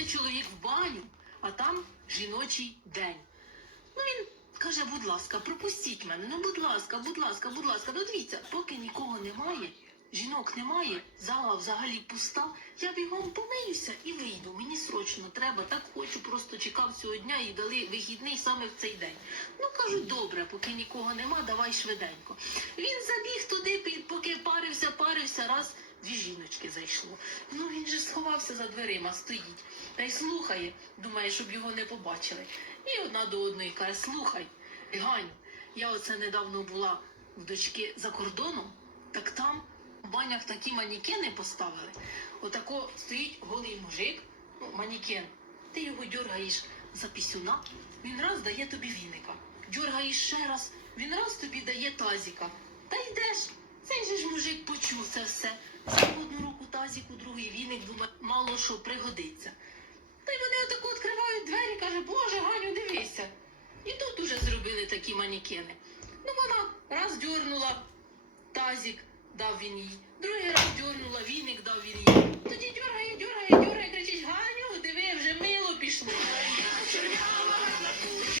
заходить чоловік в баню, а там жіночий день. Ну він каже, будь ласка, пропустіть мене. Ну, будь ласка, будь ласка, будь ласка. Ну дивіться, поки нікого немає, жінок немає, зала взагалі пуста. Я бігом помиюся і вийду. Мені срочно треба, так хочу, просто чекав цього дня і дали вихідний саме в цей день. Ну кажу, добре, поки нікого нема, давай швиденько. Він забіг туди, поки парився, парився, раз дві жіночки зайшло. Ну він же сховався за дверима, стоїть. Та й слухає, думає, щоб його не побачили. І одна до одної каже: слухай, Ганю, я оце недавно була в дочки за кордоном, так там в банях такі манікени поставили. Отако стоїть голий мужик, ну, манікен. Ти його дергаєш за пісюна, він раз дає тобі віника. Дергаєш ще раз, він раз тобі дає тазіка. Та йдеш. Віник, думає, мало що пригодиться. Та й вони отаку відкривають двері, каже, Боже, Ганю, дивися. І тут уже зробили такі манікени. Ну вона раз дьорнула тазік, дав він їй, другий раз дьорнула,